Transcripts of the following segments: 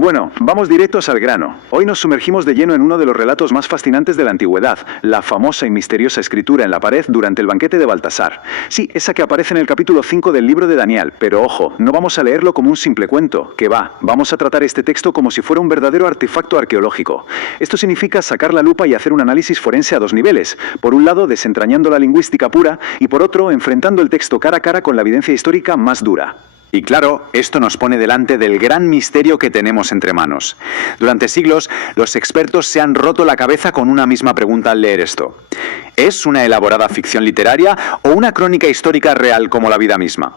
Bueno, vamos directos al grano. Hoy nos sumergimos de lleno en uno de los relatos más fascinantes de la antigüedad, la famosa y misteriosa escritura en la pared durante el banquete de Baltasar. Sí, esa que aparece en el capítulo 5 del libro de Daniel, pero ojo, no vamos a leerlo como un simple cuento, que va, vamos a tratar este texto como si fuera un verdadero artefacto arqueológico. Esto significa sacar la lupa y hacer un análisis forense a dos niveles. Por un lado, desentrañando la lingüística pura, y por otro, enfrentando el texto cara a cara con la evidencia histórica más dura. Y claro, esto nos pone delante del gran misterio que tenemos entre manos. Durante siglos, los expertos se han roto la cabeza con una misma pregunta al leer esto. ¿Es una elaborada ficción literaria o una crónica histórica real como la vida misma?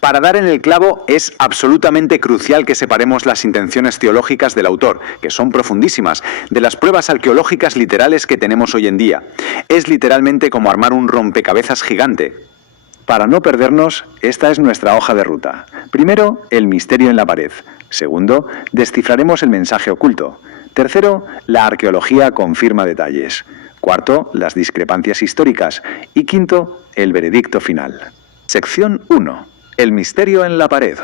Para dar en el clavo, es absolutamente crucial que separemos las intenciones teológicas del autor, que son profundísimas, de las pruebas arqueológicas literales que tenemos hoy en día. Es literalmente como armar un rompecabezas gigante. Para no perdernos, esta es nuestra hoja de ruta. Primero, el misterio en la pared. Segundo, descifraremos el mensaje oculto. Tercero, la arqueología confirma detalles. Cuarto, las discrepancias históricas. Y quinto, el veredicto final. Sección 1. El misterio en la pared.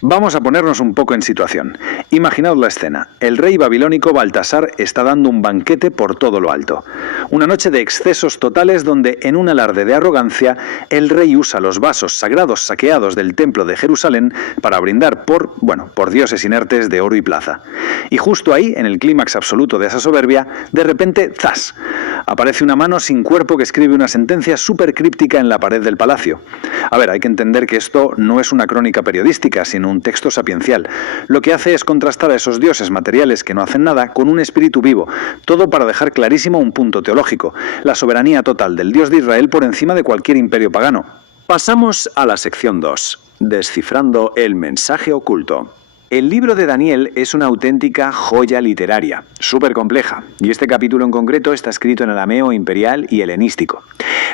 Vamos a ponernos un poco en situación. Imaginad la escena. El rey babilónico Baltasar está dando un banquete por todo lo alto. Una noche de excesos totales donde, en un alarde de arrogancia, el rey usa los vasos sagrados saqueados del templo de Jerusalén para brindar por dioses inertes de oro y plata. Y justo ahí, en el clímax absoluto de esa soberbia, de repente, ¡zas!, aparece una mano sin cuerpo que escribe una sentencia súper críptica en la pared del palacio. A ver, hay que entender que esto no es una crónica periodística, sino un texto sapiencial. Lo que hace es contrastar a esos dioses materiales que no hacen nada con un espíritu vivo, todo para dejar clarísimo un punto teológico, la soberanía total del Dios de Israel por encima de cualquier imperio pagano. Pasamos a la sección 2, descifrando el mensaje oculto. El libro de Daniel es una auténtica joya literaria, súper compleja, y este capítulo en concreto está escrito en arameo imperial y helenístico.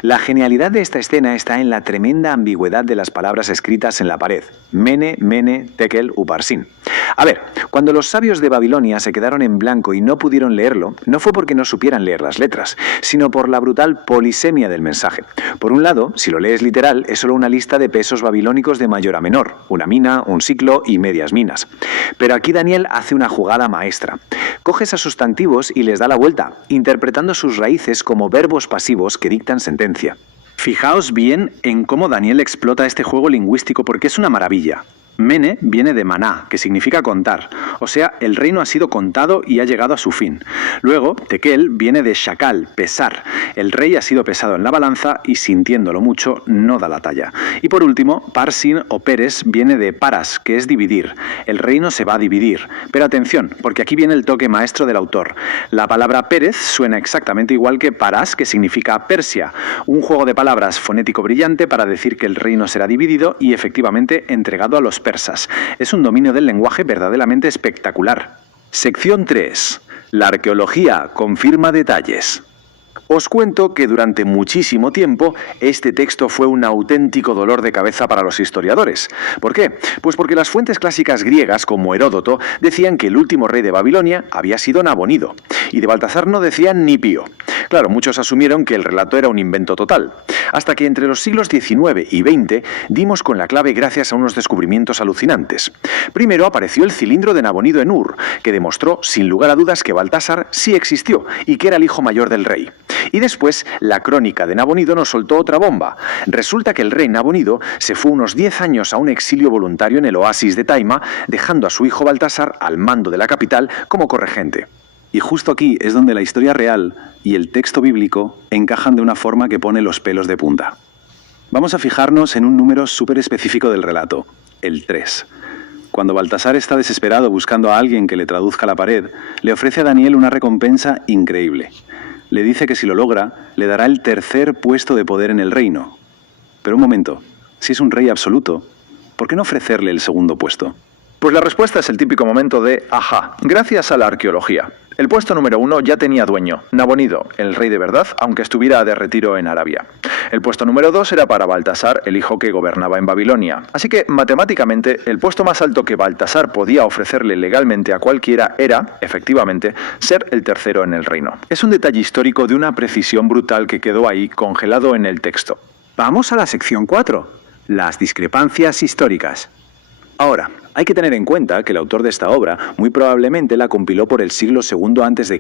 La genialidad de esta escena está en la tremenda ambigüedad de las palabras escritas en la pared, Mene, Mene, Tekel, Uparsin. A ver, cuando los sabios de Babilonia se quedaron en blanco y no pudieron leerlo, no fue porque no supieran leer las letras, sino por la brutal polisemia del mensaje. Por un lado, si lo lees literal, es solo una lista de pesos babilónicos de mayor a menor, una mina, un siclo y medias minas. Pero aquí Daniel hace una jugada maestra. Coge esos sustantivos y les da la vuelta, interpretando sus raíces como verbos pasivos que dictan sentencia. Fijaos bien en cómo Daniel explota este juego lingüístico porque es una maravilla. Mene viene de maná, que significa contar, o sea, el reino ha sido contado y ha llegado a su fin. Luego, Tekel viene de shakal, pesar. El rey ha sido pesado en la balanza y, sintiéndolo mucho, no da la talla. Y por último, Parsin o Pérez viene de paras, que es dividir. El reino se va a dividir. Pero atención, porque aquí viene el toque maestro del autor. La palabra Pérez suena exactamente igual que paras, que significa Persia. Un juego de palabras fonético brillante para decir que el reino será dividido y efectivamente entregado a los persas. Es un dominio del lenguaje verdaderamente espectacular. Sección 3. La arqueología confirma detalles. Os cuento que durante muchísimo tiempo este texto fue un auténtico dolor de cabeza para los historiadores. ¿Por qué? Pues porque las fuentes clásicas griegas, como Heródoto, decían que el último rey de Babilonia había sido Nabonido, y de Baltasar no decían ni pío. Claro, muchos asumieron que el relato era un invento total, hasta que entre los siglos XIX y XX dimos con la clave gracias a unos descubrimientos alucinantes. Primero apareció el cilindro de Nabonido en Ur, que demostró sin lugar a dudas que Baltasar sí existió y que era el hijo mayor del rey. Y después, la crónica de Nabonido nos soltó otra bomba. Resulta que el rey Nabonido se fue unos 10 años a un exilio voluntario en el oasis de Taima, dejando a su hijo Baltasar al mando de la capital como corregente. Y justo aquí es donde la historia real y el texto bíblico encajan de una forma que pone los pelos de punta. Vamos a fijarnos en un número súper específico del relato, el 3. Cuando Baltasar está desesperado buscando a alguien que le traduzca la pared, le ofrece a Daniel una recompensa increíble. Le dice que si lo logra, le dará el tercer puesto de poder en el reino. Pero un momento, si es un rey absoluto, ¿por qué no ofrecerle el segundo puesto? Pues la respuesta es el típico momento de ¡ajá! Gracias a la arqueología. El puesto número 1 ya tenía dueño, Nabonido, el rey de verdad, aunque estuviera de retiro en Arabia. El puesto número 2 era para Baltasar, el hijo que gobernaba en Babilonia. Así que, matemáticamente, el puesto más alto que Baltasar podía ofrecerle legalmente a cualquiera era, efectivamente, ser el tercero en el reino. Es un detalle histórico de una precisión brutal que quedó ahí congelado en el texto. Vamos a la sección 4, las discrepancias históricas. Ahora, Hay que tener en cuenta que el autor de esta obra muy probablemente la compiló por el siglo II a.C.,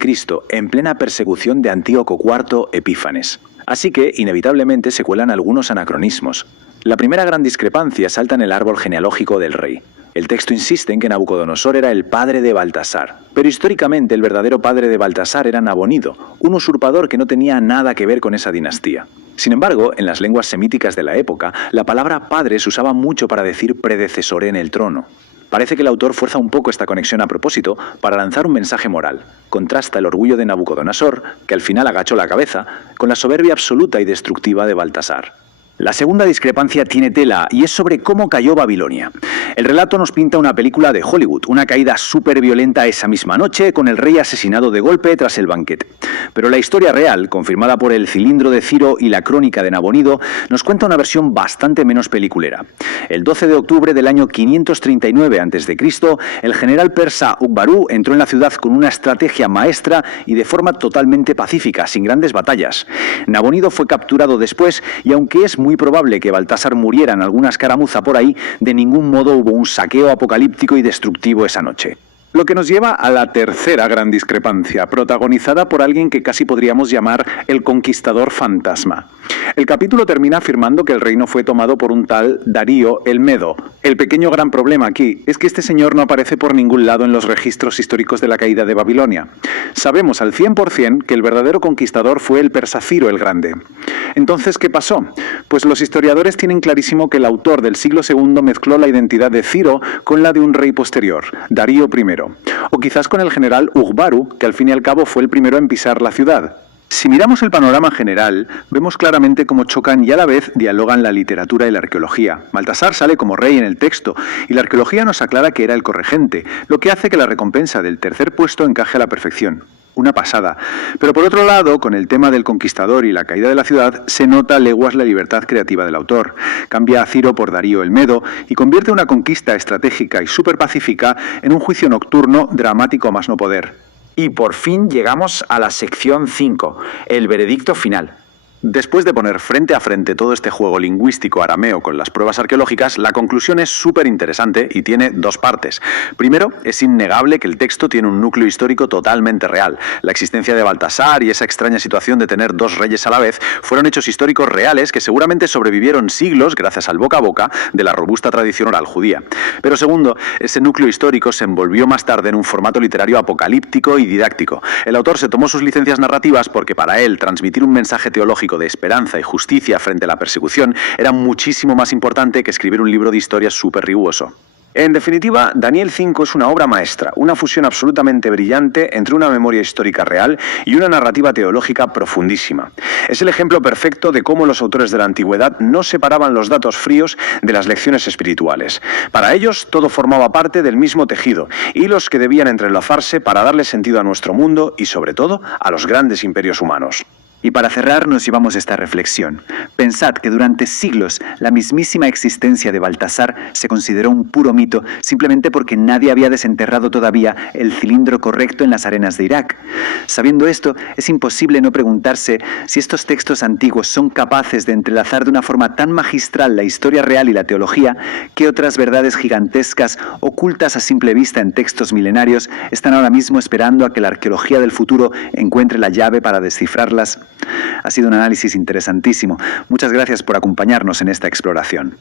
en plena persecución de Antíoco IV Epífanes. Así que, inevitablemente, se cuelan algunos anacronismos. La primera gran discrepancia salta en el árbol genealógico del rey. El texto insiste en que Nabucodonosor era el padre de Baltasar, pero históricamente el verdadero padre de Baltasar era Nabonido, un usurpador que no tenía nada que ver con esa dinastía. Sin embargo, en las lenguas semíticas de la época, la palabra padre se usaba mucho para decir predecesor en el trono. Parece que el autor fuerza un poco esta conexión a propósito para lanzar un mensaje moral. Contrasta el orgullo de Nabucodonosor, que al final agachó la cabeza, con la soberbia absoluta y destructiva de Baltasar. La segunda discrepancia tiene tela y es sobre cómo cayó Babilonia. El relato nos pinta una película de Hollywood, una caída súper violenta esa misma noche, con el rey asesinado de golpe tras el banquete. Pero la historia real, confirmada por el cilindro de Ciro y la crónica de Nabonido, nos cuenta una versión bastante menos peliculera. El 12 de octubre del año 539 a.C., el general persa Ukbarú entró en la ciudad con una estrategia maestra y de forma totalmente pacífica, sin grandes batallas. Nabonido fue capturado después y aunque es muy probable que Baltasar muriera en alguna escaramuza por ahí, de ningún modo hubo un saqueo apocalíptico y destructivo esa noche. Lo que nos lleva a la tercera gran discrepancia, protagonizada por alguien que casi podríamos llamar el conquistador fantasma. El capítulo termina afirmando que el reino fue tomado por un tal Darío el Medo. El pequeño gran problema aquí es que este señor no aparece por ningún lado en los registros históricos de la caída de Babilonia. Sabemos al 100% que el verdadero conquistador fue el persa Ciro el Grande. Entonces, ¿qué pasó? Pues los historiadores tienen clarísimo que el autor del siglo II mezcló la identidad de Ciro con la de un rey posterior, Darío I. O quizás con el general Ukbarú, que al fin y al cabo fue el primero en pisar la ciudad. Si miramos el panorama general, vemos claramente cómo chocan y a la vez dialogan la literatura y la arqueología. Baltasar sale como rey en el texto y la arqueología nos aclara que era el corregente, lo que hace que la recompensa del tercer puesto encaje a la perfección. Una pasada. Pero por otro lado, con el tema del conquistador y la caída de la ciudad, se nota a leguas la libertad creativa del autor. Cambia a Ciro por Darío el Medo y convierte una conquista estratégica y súper pacífica en un juicio nocturno dramático a más no poder. Y por fin llegamos a la sección 5, el veredicto final. Después de poner frente a frente todo este juego lingüístico arameo con las pruebas arqueológicas, la conclusión es súper interesante y tiene dos partes. Primero, es innegable que el texto tiene un núcleo histórico totalmente real. La existencia de Baltasar y esa extraña situación de tener dos reyes a la vez fueron hechos históricos reales que seguramente sobrevivieron siglos gracias al boca a boca de la robusta tradición oral judía. Pero segundo, ese núcleo histórico se envolvió más tarde en un formato literario apocalíptico y didáctico. El autor se tomó sus licencias narrativas porque para él transmitir un mensaje teológico de esperanza y justicia frente a la persecución era muchísimo más importante que escribir un libro de historia súper riguroso. En definitiva, Daniel 5 es una obra maestra, una fusión absolutamente brillante entre una memoria histórica real y una narrativa teológica profundísima. Es el ejemplo perfecto de cómo los autores de la antigüedad no separaban los datos fríos de las lecciones espirituales. Para ellos, todo formaba parte del mismo tejido, hilos que debían entrelazarse para darle sentido a nuestro mundo y, sobre todo, a los grandes imperios humanos. Y para cerrar nos llevamos esta reflexión. Pensad que durante siglos la mismísima existencia de Baltasar se consideró un puro mito simplemente porque nadie había desenterrado todavía el cilindro correcto en las arenas de Irak. Sabiendo esto, es imposible no preguntarse si estos textos antiguos son capaces de entrelazar de una forma tan magistral la historia real y la teología que otras verdades gigantescas ocultas a simple vista en textos milenarios están ahora mismo esperando a que la arqueología del futuro encuentre la llave para descifrarlas. Ha sido un análisis interesantísimo. Muchas gracias por acompañarnos en esta exploración.